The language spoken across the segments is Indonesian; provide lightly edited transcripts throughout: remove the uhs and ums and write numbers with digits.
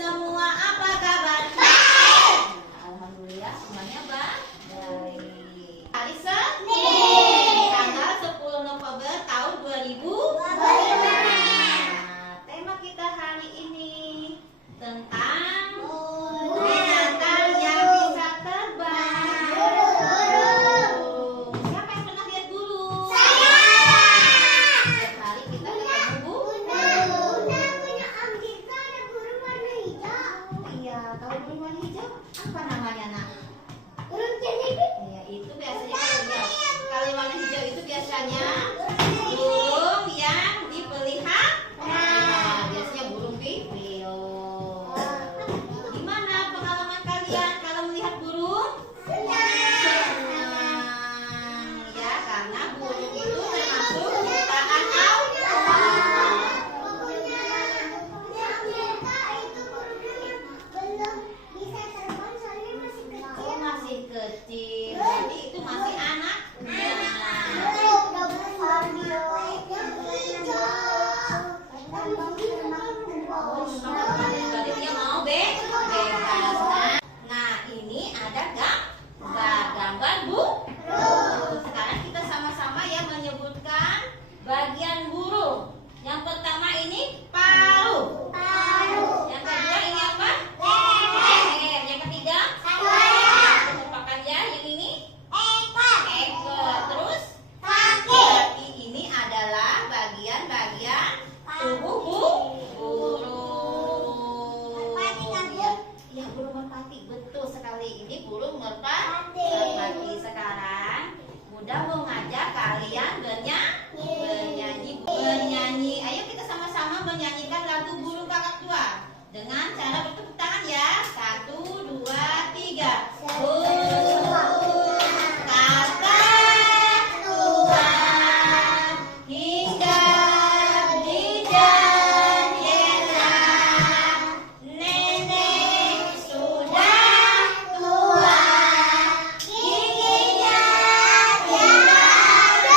semua apa kabar? Baik. Alhamdulillah semuanya baik. Hari Senin, tanggal 10 November tahun 2025. Tema kita hari ini tentang binatang yang bisa terbang. Siapa yang pernah lihat burung? Saya. Setiap hari kita ketemu burung. Iya, tahu burung warna hijau? Apa namanya, Nak? Burung cenipi. Iya, itu biasanya kalau warna hijau itu biasanya burung yang dipelihara. Nah, biasanya burung pipil. Gimana pengalaman kalian kalau melihat burung? Senang. Ya, karena burung itu termasuk ciptaan Allah. Oh, masih kecil. Jadi itu masih anak. Berarti dia mau bebas. Nah, ini ada gambar burung. Sekarang kita sama-sama ya menyebutkan bagian burung. Yang pertama ini paruh. Yang kedua ini apa? Leher. Yang ketiga? Merupakan ya. Yang ini? Ekor. Terus? Kaki. Ini adalah bagian-bagian tubuh burung. Ya, burung merpati. Betul sekali. Ini burung merpati. Sekarang Bunda mau ngajak kalian bernyanyi. Ayo kita sama-sama menyanyikan lagu burung kakak tua dengan cara bertepuk tangan ya. 1, 2, 3. Burung kakak tua hinggap di jendela. Nenek sudah tua, giginya tinggal 2.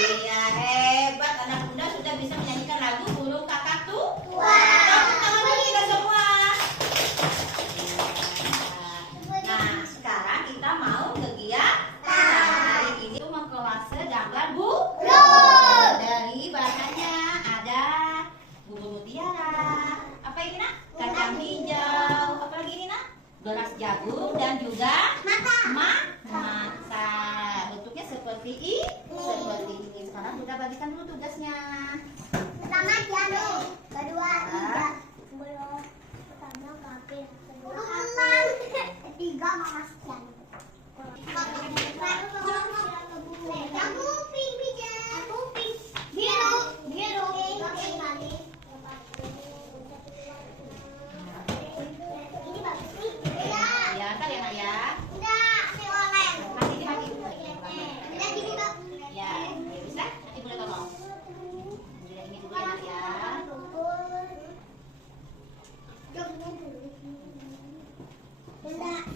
Iya, hebat anak Bunda sudah bisa menyanyikan lagu burung kakak tua. Tepuk tangan dulu kita semua. Nah, sekarang kita mau kegiatan. Hari ini mengkolase gambar burung. Dari bahannya ada burung mutiara. Apa ini, Nak? Kacang hijau. Apa lagi ini, Nak? Gelas jagung dan juga mata. Bentuknya seperti ini. Sekarang kita bagikan dulu tugasnya. Pertama piano, kedua tiga, pertama kaki, ketiga makas piano. Aku pink biru. Ini bagus nih. Ya, ntar ya, Nak ya. Enggak, si oranye. Mati. Udah gini kok. Ya, bisa? Nanti Bunda tolong. Jadi ini dulu ya, Nak ya.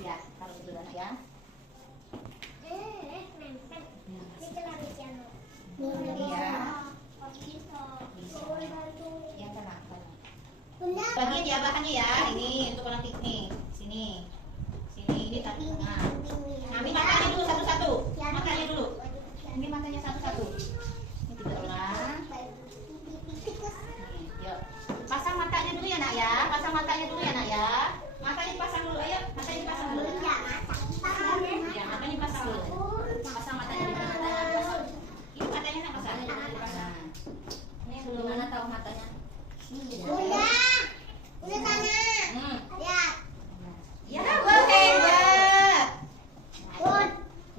Ya, taruh dulu, Nak ya. Ya, tenang. Bagian ya bahannya ya. Ini untuk orang piknik. Sini, ini taruh di tengah. Ambil matanya dulu satu-satu. Matanya dulu. Ini matanya satu-satu. Ini 3 orang. Yuk, pasang matanya dulu ya, Nak ya. Pasang matanya dulu ya, Nak ya. Matanya pasang dulu, ayo. Matanya pasang dulu. Ya, matanya pasang dulu. Pasang matanya di mana? Pasang. Ini matanya Nak pasang. Pasang. Ini dulu mana tahu matanya? Udah sana. Lihat. Ya, hebat. Bun.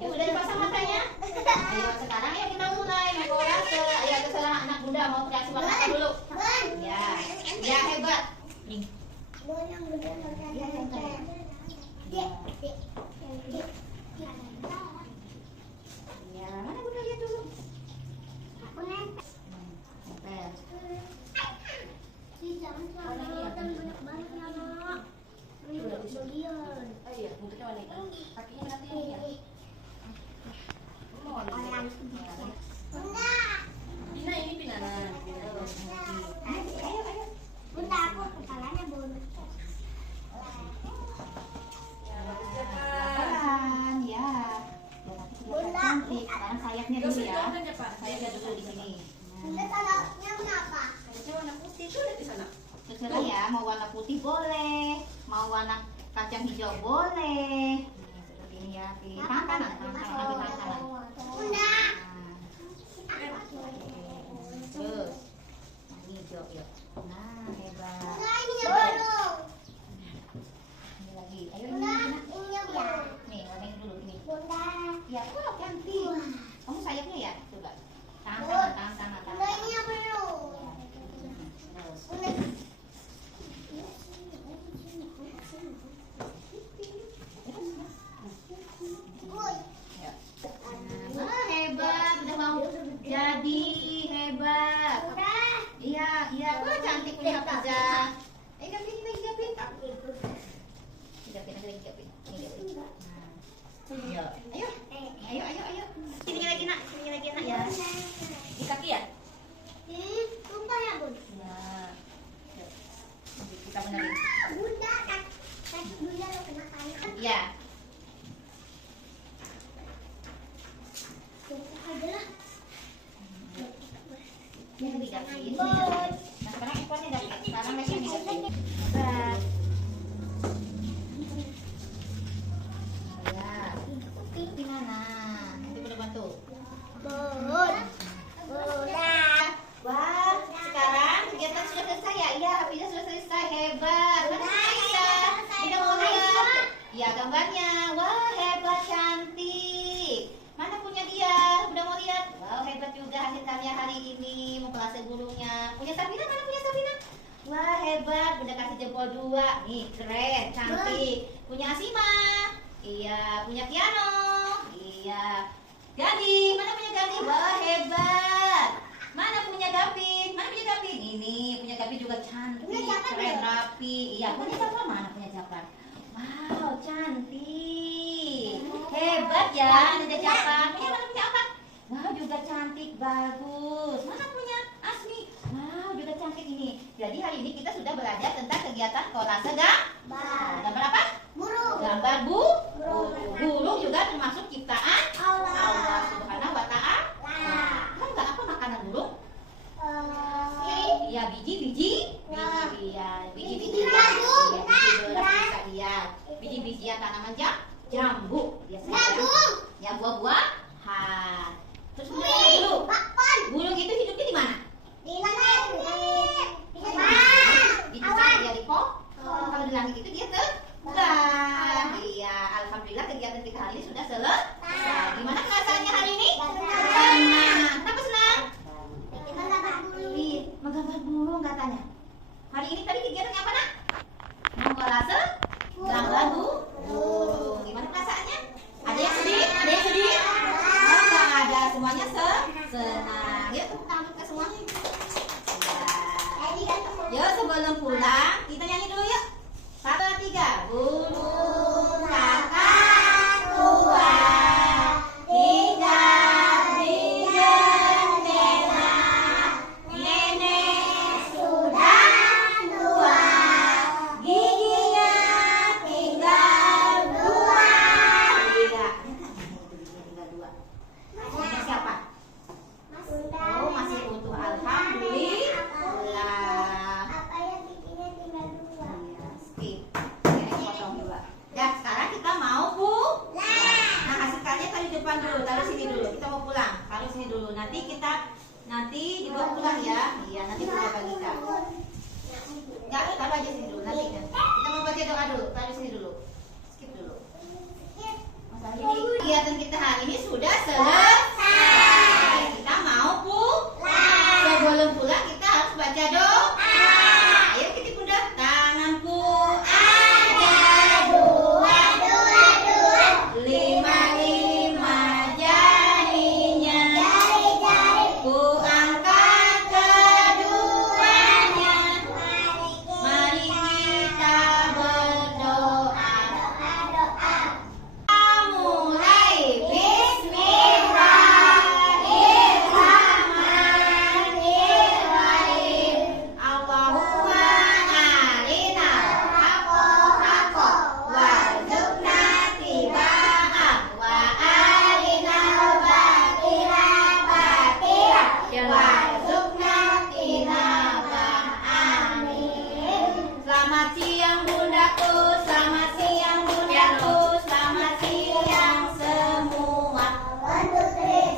Ya udah dipasang matanya. Ayo sekarang ya kita mulai mengkolase. Ayo terserah anak Bunda mau kasih warna apa dulu. Ya, ya hebat. Nih. Bun yang gede Ya, yang tadi. Ya, mana Bunda lihat dulu. Aku nih. Nempel. Jangan banyak banget ya, Mak. Ini bagian. Oh iya, bentuknya warna hitam. Kakinya nanti yang ya. Mau warna hitam. Bunda. Pina ini pina. Ayo. Bunda aku ya. Mau warna putih boleh, mau warna kacang hijau boleh. Seperti ini ya. Pilih tangan kanan, tangan kanan. Terus, yang hijau yuk. Nah, hebat. Ini lagi. Ayo ini. Nih, warna ini dulu ini. Ya, wah cantik. Kamu sayapnya ya? Coba. Tangan. Hebat, udah mau jadi hebat. Iya, wah cantik punya pizza. Ayo gapin. Gapin. Ayo. Sini lagi nak ya. Di kaki ya? Tumpah ya, Bun? Ya. Kita benerin. Bunda, kaki Bunda lo kena kayu. Iya. Tumpah aja lah. Ini digapin. Bun. Nah, sekarang ekornya gapin. Sekarang lehernya digapin. Hebat. Ya. Di mana? Nanti Bunda bantu. Bun. Wah, sekarang kegiatan sudah selesai ya? Iya, Hafiza sudah selesai. Hebat. Mana Aisyah? Tidak mau lihat? Iya, gambarnya. Wah, hebat, cantik. Mana punya dia? Udah mau lihat? Wow, hebat juga hasil karya hari ini. Mau kelas gurunya. Punya Sabina? Mana punya Sabina? Wah, hebat. Bunda kasih jempol 2. Nih, keren, cantik. Punya Asima? Iya. Punya Kiano? Iya. Gadi, mana punya Gadi? Wah, hebat. Mana punya Gapin? Ini punya Gapin juga cantik, keren, rapi. Iya, punya Japar. Mana punya Japar? Wow, cantik. Hebat ya, ada Japar. Mana punya apa? Wow, juga cantik, bagus. Mana punya Asmi? Wow, juga cantik ini. Jadi hari ini kita sudah belajar tentang kegiatan kolase gambar apa? Gambar burung juga termasuk ciptaan Allah Subhanahu wa Ta'ala. Kan enggak apa makanan burung? Iya, biji-biji. Iya, biji-biji. Iya, biji-bijian tanaman jambu. Ya, buah-buahan. Terus burung. Burung itu hidupnya di mana? Di pohon. Kalau di langit itu dia terbang. Iya, alhamdulillah kegiatan kita hari ini sudah selesai. Gimana perasaannya hari ini? Senang. Kenapa senang? Menggambar burung katanya. Hari ini tadi kegiatannya apa nak? Mengkolase gambar burung. Gimana perasaannya? Ada yang sedih? Oh, nggak ada. Semuanya senang. Yuk, tepuk tangan kita semua. Yuk, sebelum pulang kita nyanyi dulu yuk. 1, 2, 3. Burung kakak tua tinggal di jendela. Nenek sudah tua, giginya tinggal 2. Iya, tinggal 2. Nenek siapa? Oh, masih utuh. Alhamdulillah. Ya, sekarang kita mau pulang. Nah, kasih karya taruh di depan dulu, taruh sini dulu. Kita mau pulang, taruh sini dulu. Nanti dibuat pulang ya. Iya, nanti kita bagikan. Enggak, taruh aja sini dulu nanti. Kita mau baca doa dulu, taruh sini dulu. Skip dulu. Masalah ini kegiatan kita hari ini sudah selesai. Kita mau pulang. Sebelum pulang kita harus baca doa. Ayo kita bunda, tanganku ada 2, 5 jarinya. Ku angkat kedua Selamat siang bundaku, selamat siang bundaku, selamat siang semua.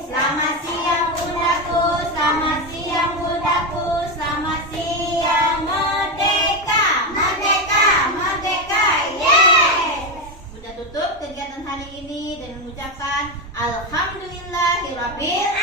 Selamat siang bundaku, selamat siang bundaku, selamat siang merdeka, merdeka, merdeka, yes. Bunda tutup kegiatan hari ini dengan mengucapkan Alhamdulillahirabbil